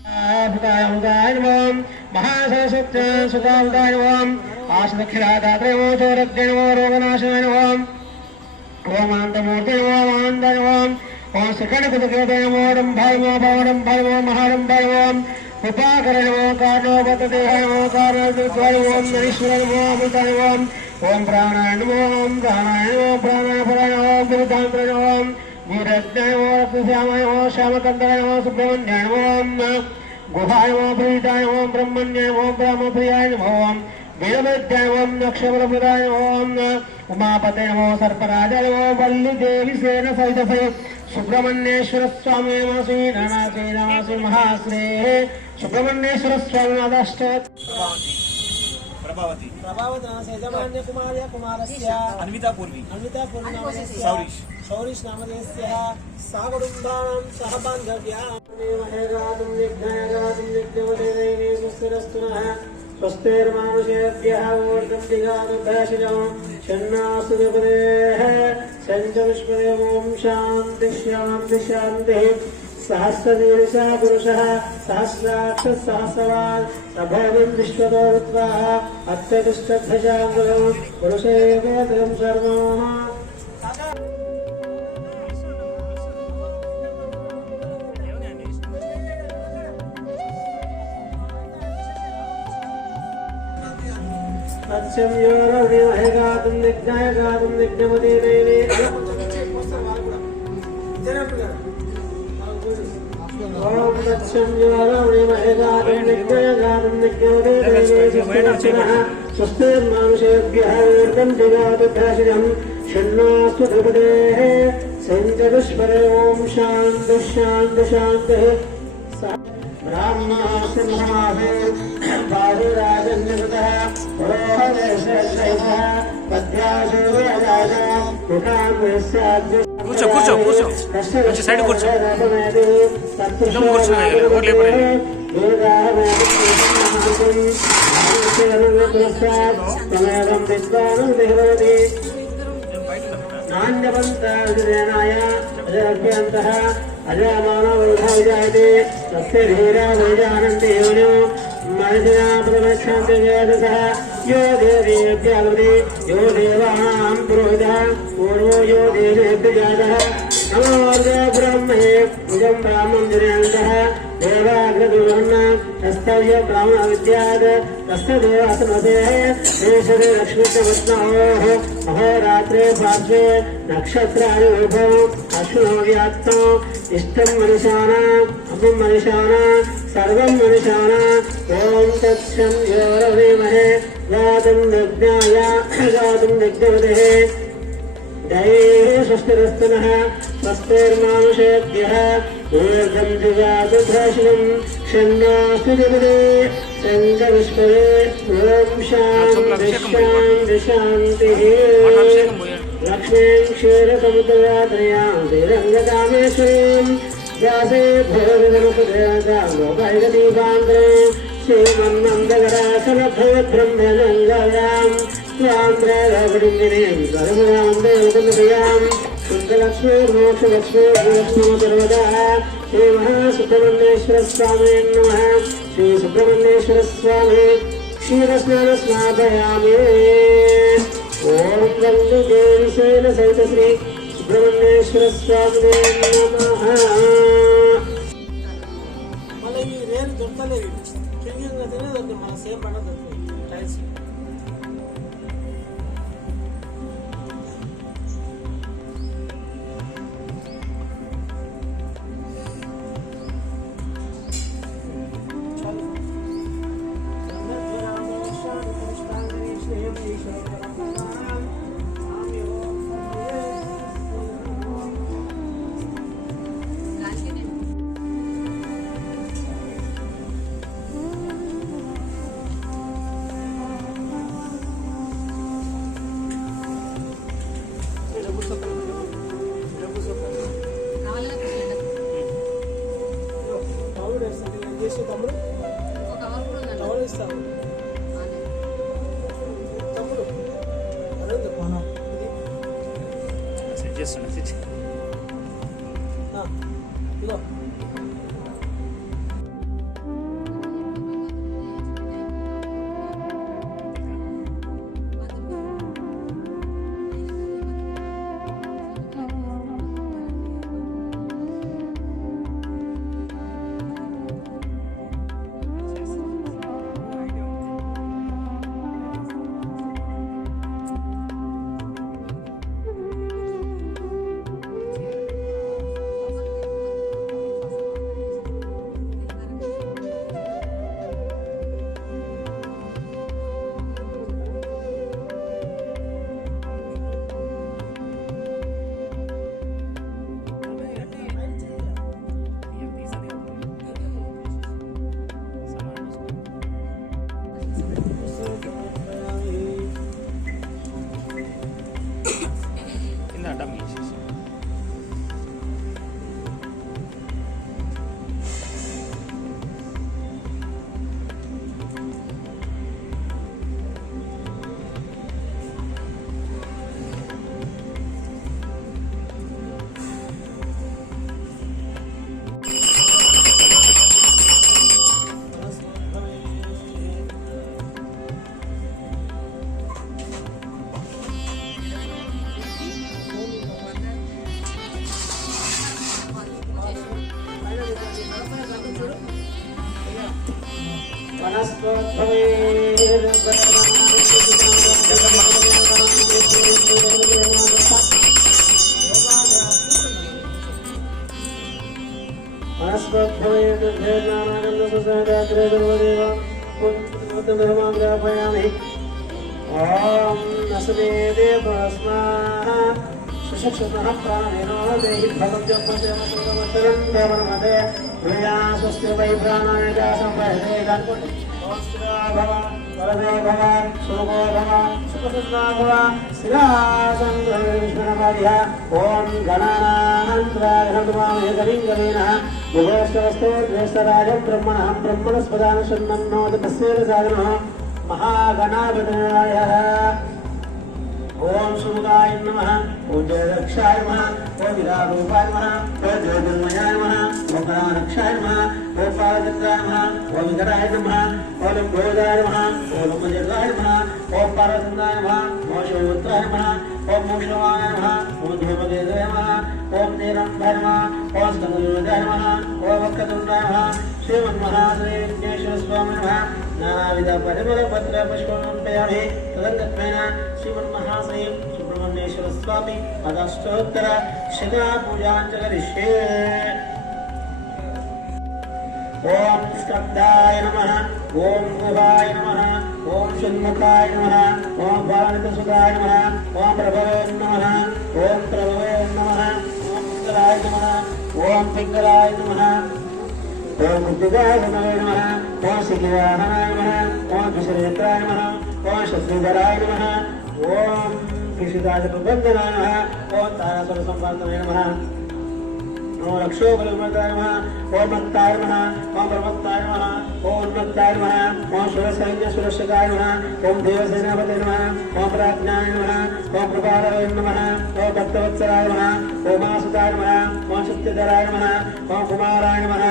भूताय नमः महासरस्वत्याय नमः आश्रदक्षिणादात्रे नमो चोरज्ञ नमो रोगनाशाय नमः ओमान्तमूर्ते नमो महान्ताय नमः ओम सकलकुतकेतय नमो रम्भाय नमो भवरम्भाय नमो महारम्भाय नमः उपाकर नमो कारणोपतदेहाय नमो कारणोद्वाय नमो नरीश्वर नमो अमृताय नमः ओम प्राणाय नमो ओम प्राणाय नमो प्राणापराय नमो विरुद्धान्तराय नमो वीरज्ञाय नमो रक्तश्यामाय नमो श्यामकन्दाय नमो सुब्रह्मण्याय नमो गुहाय नमो प्रीताय नमो ब्रह्मण्याय नमो ब्रह्मप्रियाय नमो वेदवेद्याय नमो नक्षत्रप्रदाय नमो उमापते नमो सर्पराजाय नमो वल्लीदेवी सेन सहित सुब्रह्मण्येश्वर स्वामी नमः श्री महाश्रे सुब्रह्मण्येश्वर स्वामी नादाष्ट प्रभावती यजमान्य कुमार्य कुमारस्य अन्विता पूर्वी नामधेयस्य शौरीश नामधेयस्य सागुरुन्धानां सह बान्धव्या महेगातुं यज्ञायागातुं यज्ञवदेवैः सुस्थिरस्तु नः स्वस्तिर्मानुषेभ्यः ऊर्ध्वं दिगानुभयशिजं षण्णासु जपदेः सञ्चविष्पदे ॐ शान्तिः शान्तिः शान्तिः सहस्रदीर्षा पुरुषः सहस्राक्षः सहस्रवान् सभवन् विश्वतो रुद्राः अत्यतिष्ठध्वजाङ्गलं पुरुषेवेदं सर्वम् सत्यं यो रवणिमहेगातुं यज्ञायगातुं यज्ञवती देवी ओम तत्सं यो रवणिमहेगातुं यज्ञायगातुं यज्ञवती देवी स्वस्तिर्मानुषेभ्यः ऊर्ध्वं दिगानुभयशिजं षण्णासु जपदेः सञ्चतुष्पदे ॐ शान्तिः शान्तिः शान्तिः ब्राह्मणः सिंहमासे बाहुराजन्यकृतः पुरोहदेशैः पद्याशूरराज मुखाम्यस्याद्य కూర్చో కూర్చో కూర్చో కొంచెం సైడ్ కూర్చో ఇదం కూర్చున్నా ఊర్లే పడే नान्यपन्थाय अजरभ्यन्तः अजमानवैधायते तस्य धीरा वैजानन्ते योनियो मनसिना प्रदक्षन्ते वेदसः यो देवेभ्यावति यो देवानां पुरोहितः पूर्वो यो देवेभ्य जातः नमो ब्रह्मणे निजं ब्राह्मं जनयन्तः देवाग्रदुर्वन्न तस्तस्य ब्राह्मण विद्यात् तस्य देवात्मतेः देशे लक्ष्मीचमत्नोः अहोरात्रे पार्श्वे नक्षत्राणि उभौ अश्विनोव्यात्तौ इष्टं मनुष्याणाम् अमुं मनुष्याणां सर्वं मनुष्याणाम् ॐ तत्सं यो रविमहे गातुं यज्ञाय गातुं यज्ञवतेः दैवे स्वस्तिरस्तु नः स्वस्तिर्मानुषेभ्यः ऊर्ध्वं दिगानुभयशिजं षण्णासु जपदे सञ्चविष्पदे ॐ शान्तिः शान्तिः शान्तिः लक्ष्मीं क्षीरसमुद्रयात्रयां श्रीरङ्गकामेश्वरीं व्यासे भोगजनपदेवतालोकैकदीपान्तरे श्रीमन्नन्दकरासनभयब्रह्मणङ्गायां स्वान्द्रैरवडिङ्गिनीं सर्वदां देवतनुपयां शुद्धलक्ष्मीर्मोक्षलक्ष्मीर्लक्ष्मीर्वदा श्रीमहासुब्रह्मण्येश्वरस्वामी नमः श्रीसुब्रह्मण्येश्वरस्वामी क्षीरस्नानस्नापयामि ॐ वल्लीदेवीसेन सहित श्री सुब्रह्मण्येश्वरस्वामिने नमः మళ్ళీ ఈ రేలు దొరకలేదు కింగిల్ నదినే దొరుకుతుంది మన సేమ్ పంట దొరుకుతుంది టైల్స్ తమ్ముడు టవల్ ఇస్తావు తమ్ముడు అదే పోనా సెట్ చేస్తున్నా సెట్ ఇదిగో ओम नसवे देवस्मा सुषक्षुतः प्राणेनो देहि भगवत्यपद्यमसुरमसुरन्दवनमदे प्रिया स्वस्ति वै प्राणाय संवहते भव वरदो भव सुभो भव सुखसुन्दो भव श्रीरासन्द्रविष्णुनमादिः ओम गणानान्तरायहनुमामे कलिङ्गलेनः भुवस्तवस्ते ज्येष्ठराजं ब्रह्मणः ब्रह्मणस्पदानं शन्नोति तस्यैव साधनः महागणाधिपतये ओम सुमुखाय नमः ओम जयरक्षाय नमः ओम विरारूपाय नमः ओम ज्योतिर्मयाय नमः ओम गणारक्षाय नमः ओम पारचन्द्राय नमः ओम विकटाय नमः ओम लंबोदराय नमः ओम लंबोदराय नमः ओम पारचन्द्राय नमः ओम शिवपुत्राय नमः ओम मोक्षवाय नमः ओम धूमकेतवे नमः ओम निरंभय नमः ओम स्कंदरूपाय नमः ओम वक्रतुण्डाय नमः श्रीमन्महादेवेश्वर स्वामी नमः नानाविध परिमलपत्र पुष्पमर्पयामि तदङ्गत्वेन श्रीमन्महाश्री सुब्रह्मण्येश्वर स्वामी पदाष्टोत्तर शिखा पूजाञ्च करिष्ये ओम स्कन्धाय नमः ओम गुहाय नमः ओम षण्मुखाय नमः ओम पार्वतीसुताय नमः ओम प्रभवे नमः ओम प्रभवे नमः ओम पिङ्गलाय नमः ओम पिङ्गलाय नमः ओम बुद्धिदाय नमः ओम श्रीवाहनाय नमः ओम किशोरेत्राय नमः ओम शत्रुधराय नमः ओम किशिदाय प्रबन्धनाय नमः ओम तारासुर संवर्धनाय नमः ओम रक्षोबलमताय नमः ओम मत्ताय नमः ओम प्रमत्ताय नमः ओम उन्मत्ताय नमः ओम सुरसैन्य सुरक्षकाय नमः ओम देवसेनापते नमः ओम प्राज्ञाय नमः ओम कृपालवे नमः ओम भक्तवत्सलाय नमः ओम आसुताय नमः ओम सत्यधराय नमः ओम कुमाराय नमः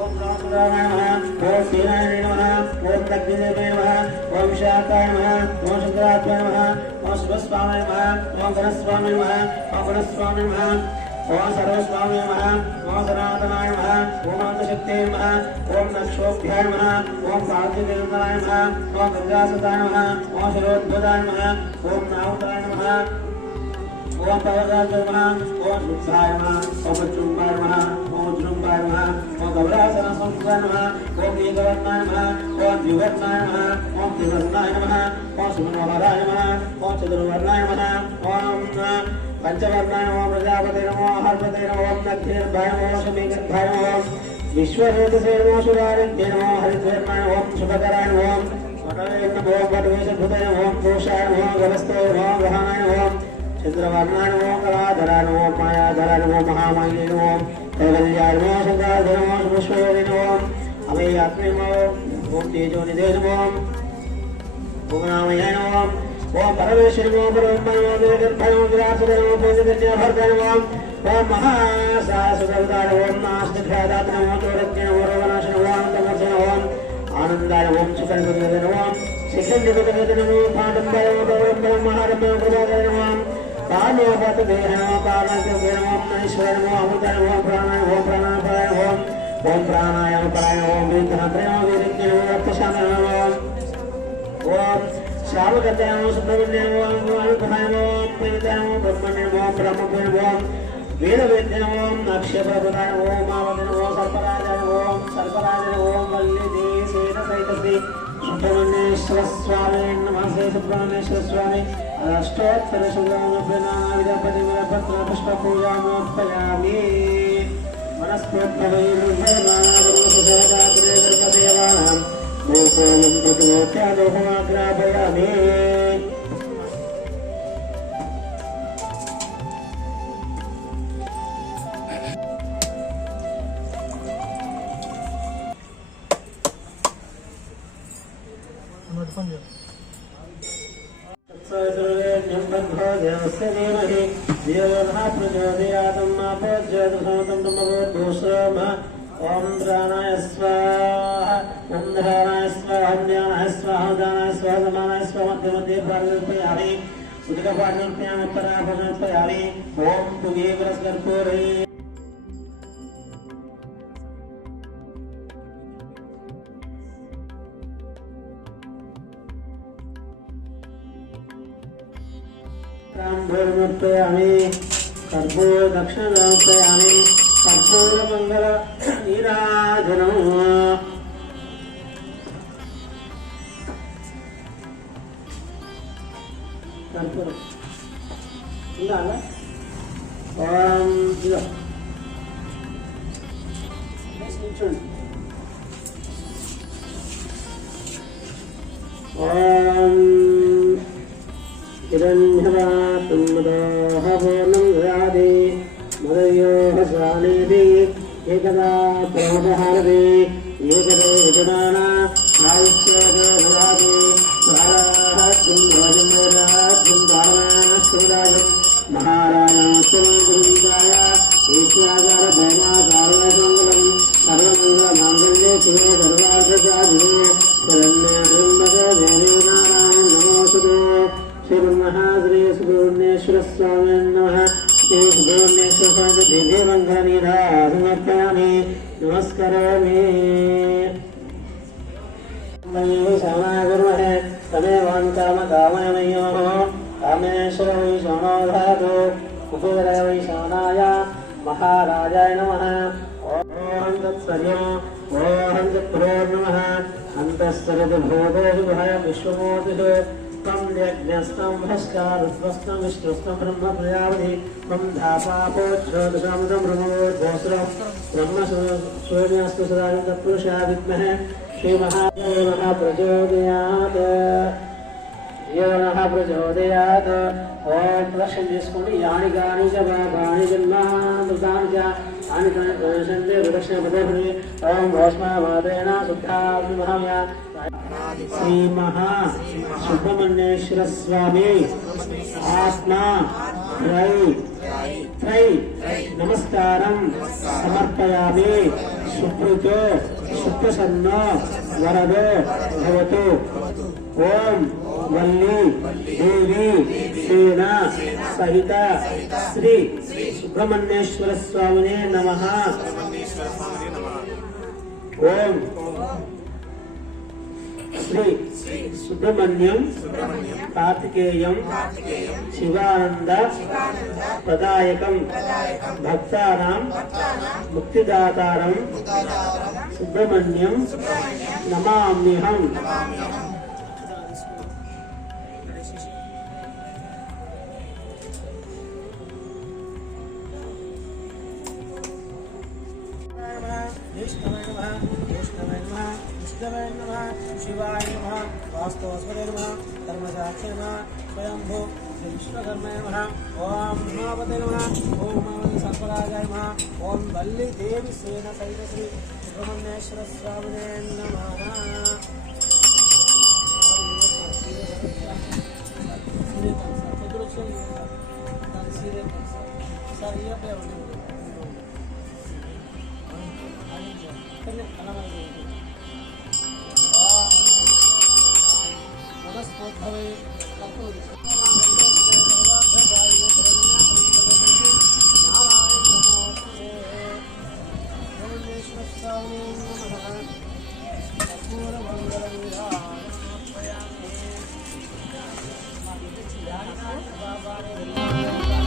ओम रासुदाय नमः ओम सेनाय नमः ओम अग्निदेवे नमः ओम विशाखाय नमः ओम शुद्धात्माय नमः ओम शिवस्वामी नमः ओम गणस्वामी नमः ओम गणस्वामी नमः ओम सर्वस्वामी नमः ओम सनातनाय नमः ओम अनन्तशक्ते नमः ओम नक्षोभ्याय नमः ओम पार्थिवेन्द्राय नमः ओम गंगासुताय नमः ओम शिरोद्भुताय नमः ओम नाउताय नमः ओम पर्वताय नमः ओम शुद्धाय नमः ओम चुम्बाय नमः ओम जुम्बाय नमः ओम गौरासन संस्कृताय नमः ओम एकवर्णाय नमः ओम द्विवर्णाय नमः ओम त्रिवर्णाय नमः ओम सुमनोहराय नमः ओम चतुर्वर्णाय नमः ओम पंचवर्णाय नमः प्रजापते नमः हरपते नमः नक्षत्रभ्याय नमः शमीकरभ्याय नमः विश्वहेतसे नमः सुरारित्ये नमः हरिद्वर्णाय नमः शुभकराय नमः वटवे नमः वटवेशभूताय नमः कोशाय नमः गवस्ते नमः ग्रहाणाय नमः चंद्रवर्णाय नमः कलाधराय नमः मायाधराय नमः महामाये नमः कैवल्याय नमः शंकराय नमः शुभस्वयोगे नमः अभयात्मे नमः ओम तेजोनिधे नमः ओम नामयाय नमः ओम परमेश्वर नमः परब्रह्म नमः देवगर्भाय नमः विरासुदाय नमः पूजगन्याभर्गाय नमः ओम महासासुदाय ओम नास्तिख्यादात नमः चोरज्ञ नमः रोगनाश नमः आनन्दमूर्ते नमः आनन्दाय ओम सुखनिपतये नमः शिखण्डिपतये नमः पाण्डम्बाय नमः परब्रह्म महारम्य प्रभागाय नमः कालोपतये नमः कालज्ञे नमः ईश्वराय नमः अमृताय नमः प्राणाय नमः प्राणापाय नमः ओम प्राणायाम पराय नमः वीरहत्रे नमः वीरज्ञे नमः रक्तशान्ताय नमः ओम श्यामकर्ताय नमः सुब्रह्मण्याय नमः अनुग्रहाय नमः प्रेरिताय नमः ब्रह्मण्याय नमः ब्रह्मभ्यो नमः वेदवेद्याय नमः नक्षत्रप्रदाय नमः मावते नमः सर्पराजाय नमः सर्पराजाय नमः वल्लीदेशेनसहितश्री सुब्रह्मण्येश्वर स्वामी नमः श्री सुब्रह्मण्येश्वर स्वामी अष्टोत्तरशुभपतिपत्रपुष्पपूजामर्पयामि मनस्फूर्तवैर्भयमानादेवानां गोपोलं प्रतिमोक्त्यादोहमाग्रापयामि ओम प्राणाय स्वाहा ओम धाराय स्वाहा ज्ञानाय स्वाहा दानाय स्वाहा समानाय स्वाहा मध्य मध्य प्राणोत्पयामि उदक प्राणोत्पयामि पराभरणोत्पयामि ओम पुगे वरस्कर्पूरे ताम्बूलमर्पयामि कर्पूर दक्षिणमर्पयामि कर्पूरमङ्गल नीराजनम् कर्पूरम् ఇంకా ఓం ఇదో నిల్చోండి ఓం హిరణ్యవాసం మదోహవనం రాదే మదయోహ స్వానేది ఏకదా ప్రమదహారదే ఏకదో విజమాన ఆయుష్యరాదే స్వరాహత్యం రాజమరాజ్యం దానశ్రురాజం महाराजाय ईश्वराचार भैमाचार्यमंगलम सर्वमंगल मांगल्ये शिवे सर्वार्थसाधिके शरण्ये त्र्यंबके देवी नारायण नमोस्तुते श्री ब्रह्मश्री सुब्रह्मण्येश्वर स्वामी नमः श्री सुब्रह्मण्येश्वर स्वामी दिव्य मंगलनिधा समर्पयामि नमस्करोमि मयि शरणागुरुमहे तमेवान्काम कामयमयोः कामेश्वर वै सोमोधातु कुबेर वै सोनाय महाराजाय नमः ओम तत्सर्यम् ओम तत्पुरोर्नमः अन्तःसरद्भूतेषु भय विश्वमूर्तिषु त्वं यज्ञस्तं भस्कारुत्वस्तं विष्णुस्तं ब्रह्म प्रजापति त्वं धापापोच्छोदशं ब्रह्मोद्भोस्रं ब्रह्मसूर्यस्तु सदा तत्पुरुषाय विद्महे श्रीमहादेवः प्रचोदयात् योनः प्रचोदयात् ओम लक्ष्యం చేసుకోండి యాని గాని చ బాణి జన్మాంతాని చ ఆని సందే విలక్షణ పదవి ఓం భస్మమాదేన శుద్ధాత్మహయ శ్రీ మహా సుబ్రహ్మణ్యేశ్వర స్వామి ఆత్మా త్రై నమస్కారం సమర్పయామి సుప్రతో సుప్రసన్నో వరదో భవతు ఓం वल्ली देवी सेना सहित श्री सुब्रह्मण्येश्वर स्वामिने नमः ओम श्री सुब्रह्मण्यम कार्तिकेयम शिवानंद प्रदायकम भक्तानां मुक्तिदातारं सुब्रह्मण्यम नमाम्यहं शिवाय नमः वास्तवस्वरे नमः धर्मसाक्षे नमः स्वयंभू विश्वकर्मे नमः ओम उमापते नमः ओम उमापति सर्वराजाय नमः ओम वल्ली देवी सेना सहित श्री सुब्रह्मण्येश्वर स्वामिने नमः नमस्ते Bye.